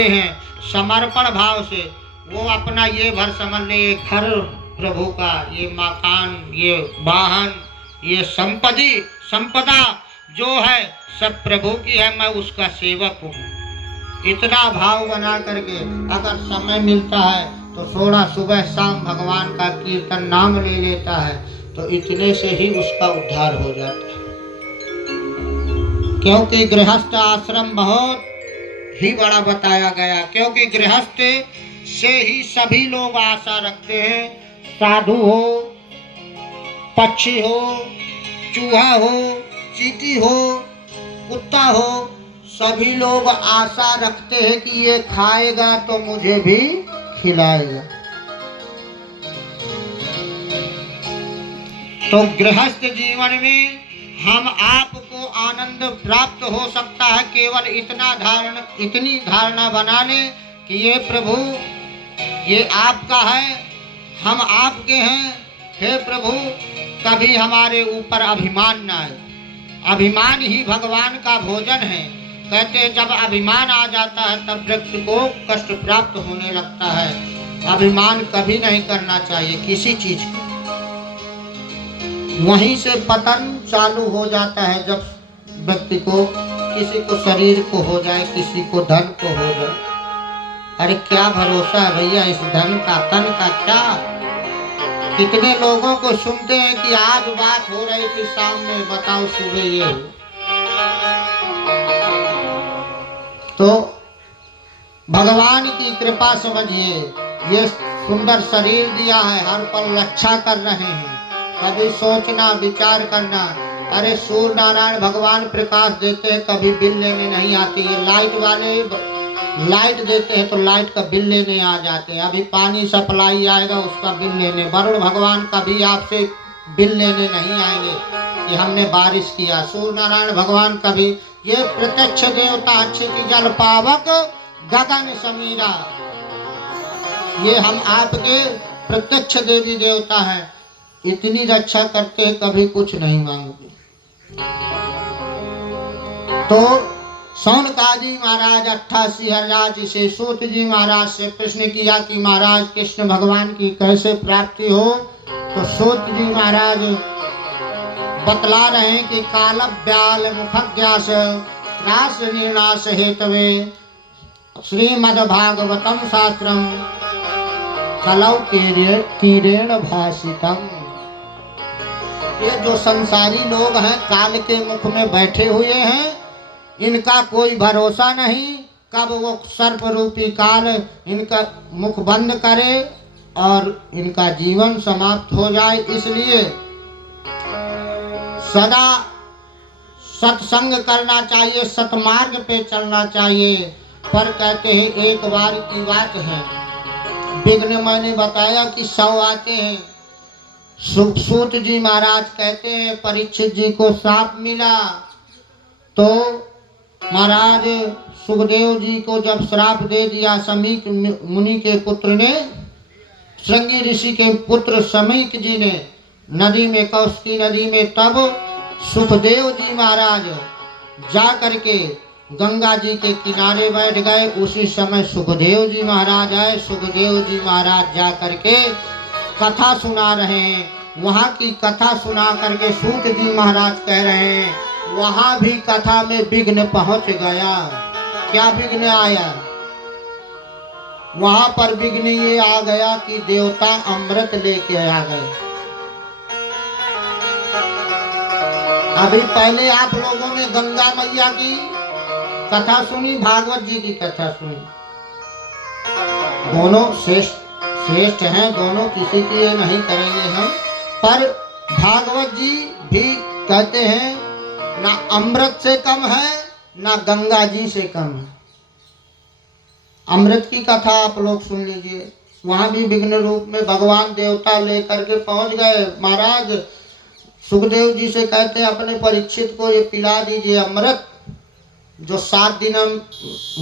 हैं समर्पण भाव से, वो अपना ये भर समझ ले, ये घर प्रभु का, ये मकान, ये वाहन, ये संपदा जो है सब प्रभु की है, मैं उसका सेवक हूँ। इतना भाव बना करके अगर समय मिलता है तो थोड़ा सुबह शाम भगवान का कीर्तन नाम ले लेता है तो इतने से ही उसका उद्धार हो जाता है। क्योंकि गृहस्थ आश्रम बहुत ही बड़ा बताया गया, क्योंकि गृहस्थ से ही सभी लोग आशा रखते हैं। साधु हो, पक्षी हो, चूहा हो, चींटी हो, कुत्ता हो, सभी लोग आशा रखते हैं कि ये खाएगा तो मुझे भी खिलाएगा। तो गृहस्थ जीवन में हम आपको आनंद प्राप्त हो सकता है केवल इतनी धारणा बना लें कि ये प्रभु ये आपका है, हम आपके हैं। हे प्रभु, कभी हमारे ऊपर अभिमान ना आए। अभिमान ही भगवान का भोजन है। कहते हैं जब अभिमान आ जाता है तब व्यक्ति को कष्ट प्राप्त होने लगता है। अभिमान कभी नहीं करना चाहिए किसी चीज का। वहीं से पतन चालू हो जाता है जब व्यक्ति को, किसी को शरीर को हो जाए, किसी को धन को हो जाए। अरे क्या भरोसा है भैया इस धन का, तन का क्या। कितने लोगों को सुनते हैं कि आज बात हो रही थी शाम में, बताओ सुबह ये हो। तो भगवान की कृपा समझिए, ये सुंदर शरीर दिया है, हर पल रक्षा कर रहे हैं। कभी सोचना विचार करना। अरे सूर्य नारायण भगवान प्रकाश देते हैं, कभी बिल लेने नहीं आती है। लाइट वाले लाइट देते हैं तो लाइट का बिल लेने आ जाते हैं। अभी पानी सप्लाई आएगा उसका बिल लेने। वरुण भगवान कभी आपसे बिल लेने नहीं आएंगे कि हमने बारिश किया। सूर्य नारायण भगवान कभी, ये प्रत्यक्ष देवता अच्छे की जल पावक गगन समीरा, ये हम आपके प्रत्यक्ष देवी देवता हैं। इतनी रक्षा करते हैं, कभी कुछ नहीं मांगते। तो सौनकादि महाराज 88,000 से सूत जी महाराज से प्रश्न किया कि महाराज कृष्ण भगवान की कैसे प्राप्ति हो। तो सूत जी महाराज बतला रहे हैं कि काल ब्याल मुखज्ञास त्रास निर्णास हेतवे श्रीमद् भागवतम शास्त्रम कलौ तीरेण भाषितम। ये जो संसारी लोग हैं काल के मुख में बैठे हुए हैं, इनका कोई भरोसा नहीं कब वो सर्प रूपी काल इनका मुख बंद करे और इनका जीवन समाप्त हो जाए। इसलिए सदा सत्संग करना चाहिए, सतमार्ग पे चलना चाहिए। पर कहते हैं एक बार की बात है, विघ्न मैंने बताया कि 100 आते हैं। सूत जी महाराज कहते हैं परीक्षित जी को सांप मिला तो महाराज सुखदेव जी को जब श्राप दे दिया समीक मुनि के पुत्र ने, श्रृंगी ऋषि के पुत्र समीक जी ने नदी में, कौशिकी नदी में, तब सुखदेव जी महाराज जा करके गंगा जी के किनारे बैठ गए। उसी समय सुखदेव जी महाराज आए। सुखदेव जी महाराज जा करके कथा सुना रहे हैं। वहाँ की कथा सुना करके सूत जी महाराज कह रहे हैं वहाँ भी कथा में विघ्न पहुँच गया। क्या विघ्न आया? वहाँ पर विघ्न ये आ गया कि देवता अमृत लेके आ गए। अभी पहले आप लोगों ने गंगा मैया की कथा सुनी, भागवत जी की कथा सुनी। दोनों श्रेष्ठ हैं, दोनों किसी की ये नहीं करेंगे हम। पर भागवत जी भी कहते हैं ना अमृत से कम है ना गंगा जी से कम है। अमृत की कथा आप लोग सुन लीजिए। वहां भी विघ्न रूप में भगवान देवता लेकर के पहुंच गए। महाराज सुखदेव जी से कहते हैं अपने परीक्षित को ये पिला दीजिए अमृत, जो 7 दिन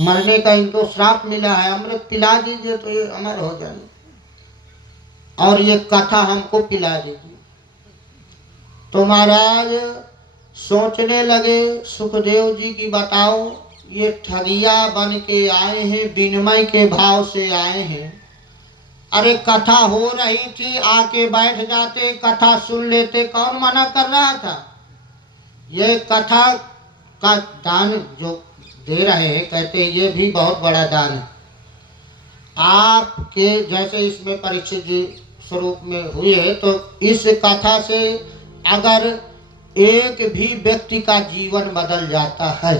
मरने का इनको श्राप मिला है, अमृत पिला दीजिए तो ये अमर हो जाए और ये कथा हमको पिला दीजिए। तो महाराज सोचने लगे सुखदेव जी की, बताओ ये ठगिया बन के आए हैं, विनिमय के भाव से आए हैं। अरे कथा हो रही थी, आके बैठ जाते, कथा सुन लेते, कौन मना कर रहा था। ये कथा का दान जो दे रहे हैं, कहते हैं ये भी बहुत बड़ा दान है। आपके जैसे इसमें परीक्षित जी स्वरूप में हुए, तो इस कथा से अगर एक भी व्यक्ति का जीवन बदल जाता है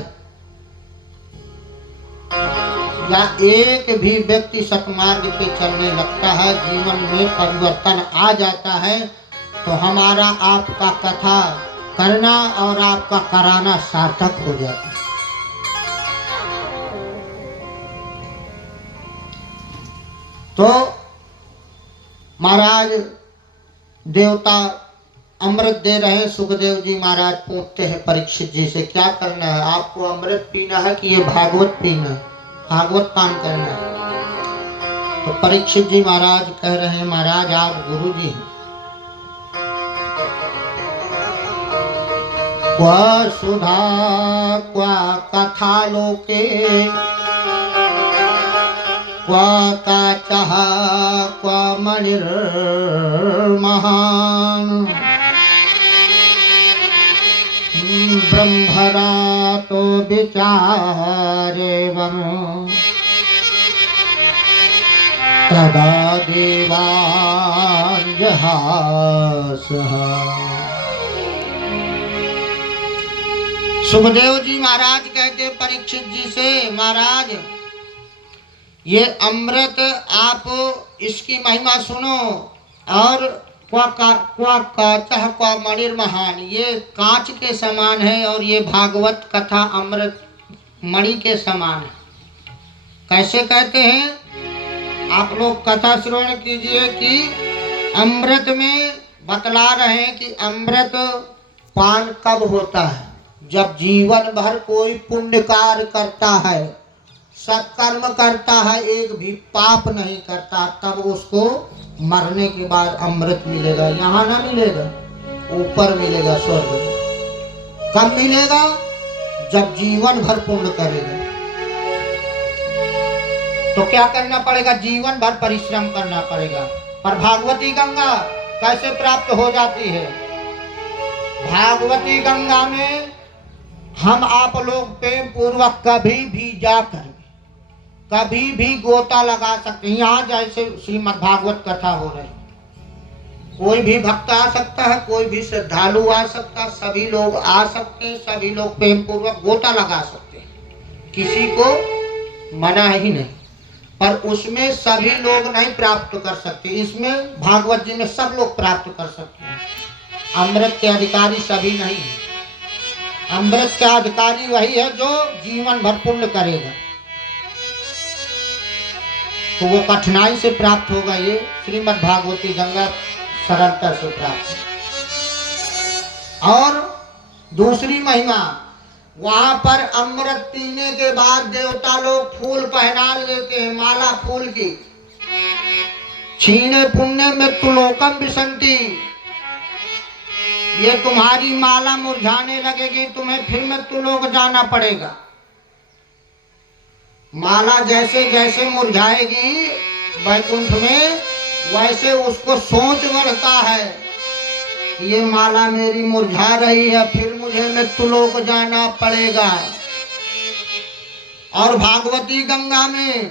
या एक भी व्यक्ति सतमार्ग पे चलने लगता है, जीवन में परिवर्तन आ जाता है, तो हमारा आपका कथा करना और आपका कराना सार्थक हो जाता है। तो महाराज देवता अमृत दे रहे हैं। सुखदेव जी महाराज पूछते हैं परीक्षित जी से, क्या करना है आपको, अमृत पीना है कि ये भागवत पीना है, भागवत पान करना है। तो परीक्षित जी महाराज कह रहे हैं, महाराज आप गुरु जी हैं, क्वा सुधा क्वा कथा लोके क्वा काचः क्वा मणिर्महान् ब्रह्मरातो विचारेवं तदा देवान् जहासः। सुखदेव जी महाराज कहते परीक्षित जी से, महाराज ये अमृत आप इसकी महिमा सुनो, और क्वा काचः क्वा मणिर महान, ये कांच के समान है और ये भागवत कथा अमृत मणि के समान है। कैसे कहते हैं, आप लोग कथा श्रवण कीजिए कि अमृत में बतला रहे हैं कि अमृत पान कब होता है, जब जीवन भर कोई पुण्य कार्य करता है, सत्कर्म करता है, एक भी पाप नहीं करता, तब उसको मरने के बाद अमृत मिलेगा। यहाँ ना मिलेगा, ऊपर मिलेगा, स्वर्ग में। कब मिलेगा, जब जीवन भर पुण्य करेगा। तो क्या करना पड़ेगा, जीवन भर परिश्रम करना पड़ेगा। पर भागवती गंगा कैसे प्राप्त हो जाती है, भागवती गंगा में हम आप लोग प्रेम पूर्वक कभी भी जाकर कभी भी गोता लगा सकते हैं। यहाँ जैसे श्रीमद् भागवत कथा हो रही, कोई भी भक्त आ सकता है, कोई भी श्रद्धालु आ सकता है, सभी लोग आ सकते हैं, सभी लोग प्रेम पूर्वक गोता लगा सकते हैं, किसी को मना ही नहीं। पर उसमें सभी लोग नहीं प्राप्त कर सकते, इसमें भागवत जी में सब लोग प्राप्त कर सकते हैं। अमृत के अधिकारी सभी नहीं है, अमृत का अधिकारी वही है जो जीवन भर पुण्य करेगा, तो वो कठिनाई से प्राप्त होगा। ये श्रीमद् भागवती गंगा सरलता से प्राप्त। और दूसरी महिमा, वहां पर अमृत पीने के बाद देवता लोग फूल पहना देते हैं, माला फूल की। क्षीणे पुण्य मृत्युलोकम विसंति, ये तुम्हारी माला मुरझाने लगेगी, तुम्हें फिर मृत्युलोक जाना पड़ेगा। माला जैसे जैसे मुरझाएगी वैकुंठ में, वैसे उसको सोच बढ़ता है, ये माला मेरी मुरझा रही है, फिर मुझे मृत्युलोक जाना पड़ेगा। और भागवती गंगा में,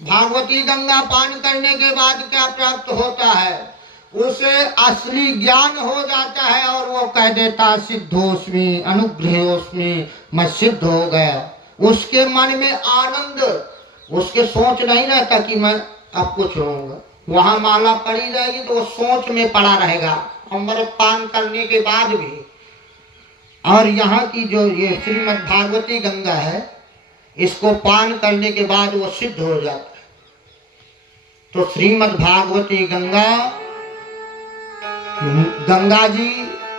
भागवती गंगा पान करने के बाद क्या प्राप्त होता है, उसे असली ज्ञान हो जाता है और वो कह देता सिद्धोस्मि अनुग्रहोस्मि, मैं सिद्ध हो गया। उसके मन में आनंद, उसके सोच नहीं रहता कि मैं अब कुछ होऊंगा। वहां माला पड़ी रहेगी तो वो सोच में पड़ा रहेगा अमृत पान करने के बाद भी। और यहाँ की जो ये श्रीमद् भागवती गंगा है, इसको पान करने के बाद वो सिद्ध हो जाता है। तो श्रीमद् भागवती गंगा, गंगा जी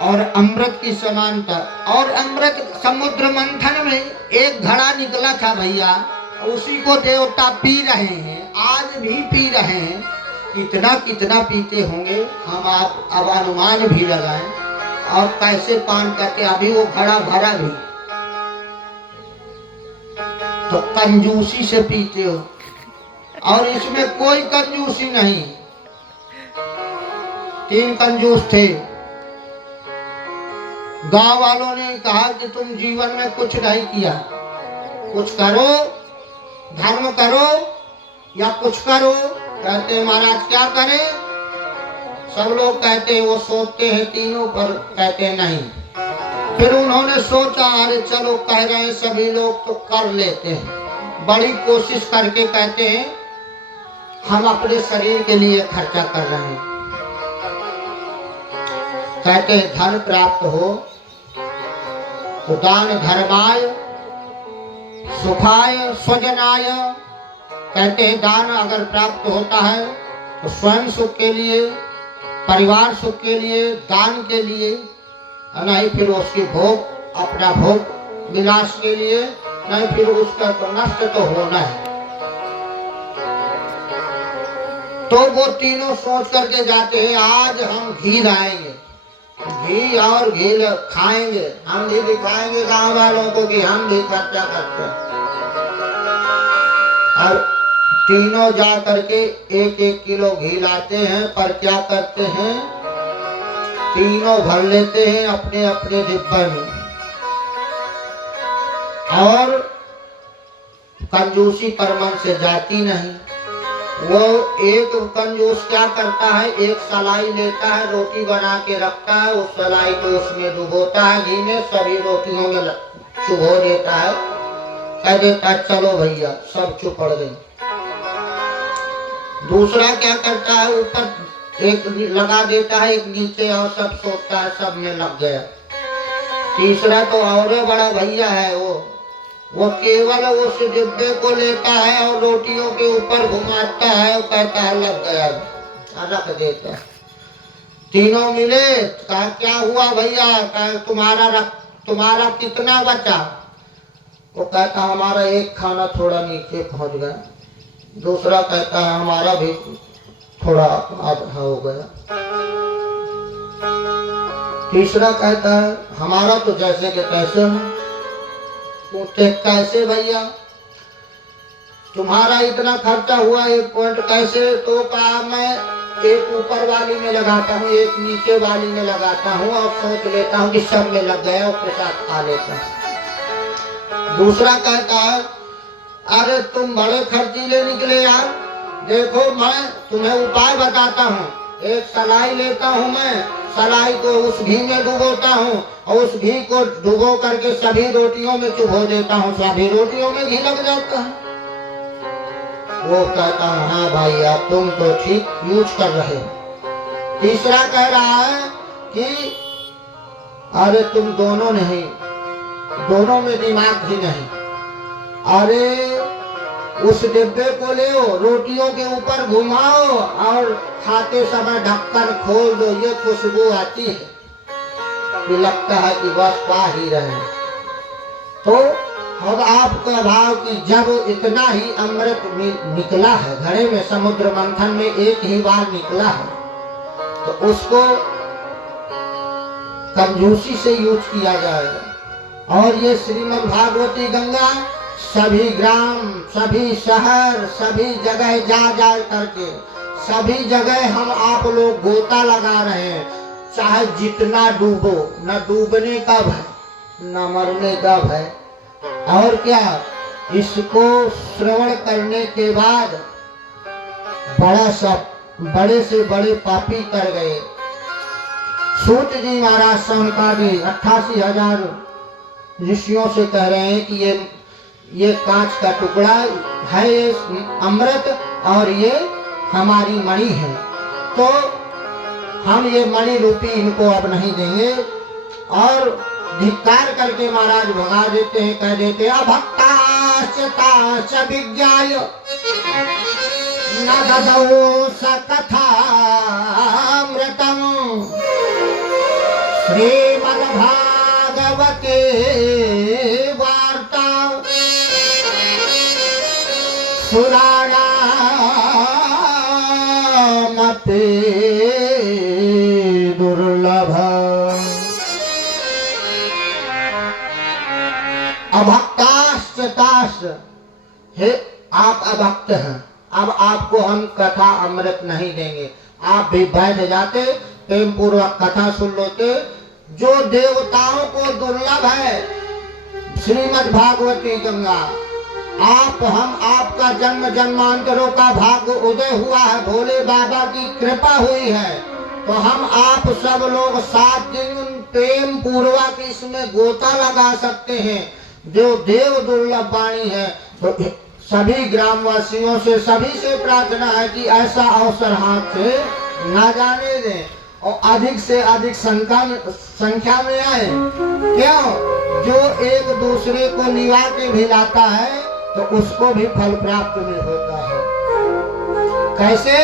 और अमृत की समानता। और अमृत समुद्र मंथन में एक घड़ा निकला था भैया, उसी को देवता पी रहे हैं, आज भी पी रहे हैं। कितना कितना पीते होंगे हम आप अब अनुमान भी लगाएं, और कैसे पान करते, अभी वो घड़ा भरा भी। तो कंजूसी से पीते हो, और इसमें कोई कंजूसी नहीं। 3 कंजूस थे। गांव वालों ने कहा कि तुम जीवन में कुछ नहीं किया, कुछ करो, धर्म करो या कुछ करो। कहते महाराज क्या करें? सब लोग कहते वो सोचते हैं तीनों, पर कहते नहीं। फिर उन्होंने सोचा अरे चलो कह रहे हैं सभी लोग तो कर लेते हैं। बड़ी कोशिश करके कहते हैं हम अपने शरीर के लिए खर्चा कर रहे हैं। कहते हैं धन प्राप्त हो तो दान धर्माय सुखाय स्वजनाय। कहते हैं दान अगर प्राप्त होता है तो स्वयं सुख के लिए, परिवार सुख के लिए, दान के लिए, नहीं फिर उसकी भोग, अपना भोग विलास के लिए, नहीं फिर उसका तो नष्ट तो होना है। तो वो तीनों सोच करके जाते हैं आज हम घी लाएंगे, घी और घी खाएंगे, हम भी दिखाएंगे गांव वालों को कि हम भी खर्चा करते हैं। और तीनों जा करके 1-1 किलो घी लाते हैं, पर क्या करते हैं तीनों भर लेते हैं अपने अपने डिब्बे में। और कंजूसी पर मन से जाती नहीं। वो एक कंजूस क्या करता है, एक सलाई लेता है, रोटी बना के रखता है, उस सलाई को उसमें डुबोता है घी में, सभी रोटियों में चुभो देता है, कह देता है चलो भैया सब चुपड़ गए। दूसरा क्या करता है, ऊपर एक लगा देता है, एक नीचे, और सब सोचता है सब में लग गया। तीसरा तो और बड़ा भैया है, वो केवल उस डिब्बे को लेता है और रोटियों के ऊपर घुमाता है और कहता है लग गया, रख देता है। तीनों मिले, कहा क्या हुआ भैया? कहा तुम्हारा कितना बचा? वो कहता हमारा एक खाना थोड़ा नीचे पहुंच गया। दूसरा कहता है हमारा भी थोड़ा आधा हो गया। तीसरा कहता है हमारा तो जैसे के तैसे है। पूछते कैसे भैया तुम्हारा इतना खर्चा हुआ, 1 पॉइंट कैसे? तो कहा मैं एक ऊपर वाली में लगाता हूँ, एक नीचे वाली में लगाता हूँ, और सोच लेता हूँ कि सब में लग गया और प्रसाद खा लेता हूँ। दूसरा कहता है अरे तुम बड़े खर्चीले निकले यार, देखो मैं तुम्हें उपाय बताता हूँ। एक सलाई लेता हूँ मैं, सलाई को उस घी में डुबोता हूँ और उस घी को डुबो करके सभी रोटियों में चुभो देता हूँ, सभी रोटियों में घी लग जाता है। वो कहता है हाँ भाई आप तुम तो ठीक यूज कर रहे हो। तीसरा कह रहा है कि अरे तुम दोनों नहीं, दोनों में दिमाग भी नहीं। अरे उस डिब्बे को ले रोटियों के ऊपर घुमाओ और खाते समय ढक्कन खोल दो, ये खुशबू आती है कि लगता है कि बस पा ही रहे। तो अब आपका भाव कि जब इतना ही अमृत निकला है घड़े में, समुद्र मंथन में एक ही बार निकला है, तो उसको कंजूसी से यूज किया जाएगा। और ये श्रीमद् भागवती गंगा सभी ग्राम, सभी शहर, सभी जगह जा करके सभी जगह हम आप लोग गोता लगा रहे हैं। चाहे जितना डूबो, न डूबने का भय न मरने का भय। और क्या, इसको श्रवण करने के बाद बड़े से बड़े पापी कर गए। सूत जी महाराज सौनकादि 88,000 ऋषियों से कह रहे हैं कि ये कांच का टुकड़ा है, ये अमृत, और ये हमारी मणि है, तो हम ये मणि रूपी इनको अब नहीं देंगे। और धिक्कार करके महाराज भगा देते हैं, कह देते हैं अभक्ताश्च विज्ञाय न ददौ स कथामृतम् श्रीमद्भागवते वार्ता सुराणामपि दुर्लभ। अभक्ताश्च आप अभक्त हैं, अब आपको हम कथा अमृत नहीं देंगे। आप भी बैठ जाते, प्रेम पूर्वक कथा सुन लेते। जो देवताओं को दुर्लभ है श्रीमद् भागवती गंगा, आप हम आपका जन्म जन्मांतरों का भाग्य उदय हुआ है, भोले बाबा की कृपा हुई है, तो हम आप सब लोग 7 दिन प्रेम पूर्वक इसमें गोता लगा सकते हैं। जो देव दुर्लभ वाणी है, तो सभी ग्रामवासियों से, सभी से प्रार्थना है कि ऐसा अवसर हाथ से ना जाने दें और अधिक से अधिक संख्या में आए। क्यों? जो एक दूसरे को निभा के भी लाता है तो उसको भी फल प्राप्त में होता है। कैसे?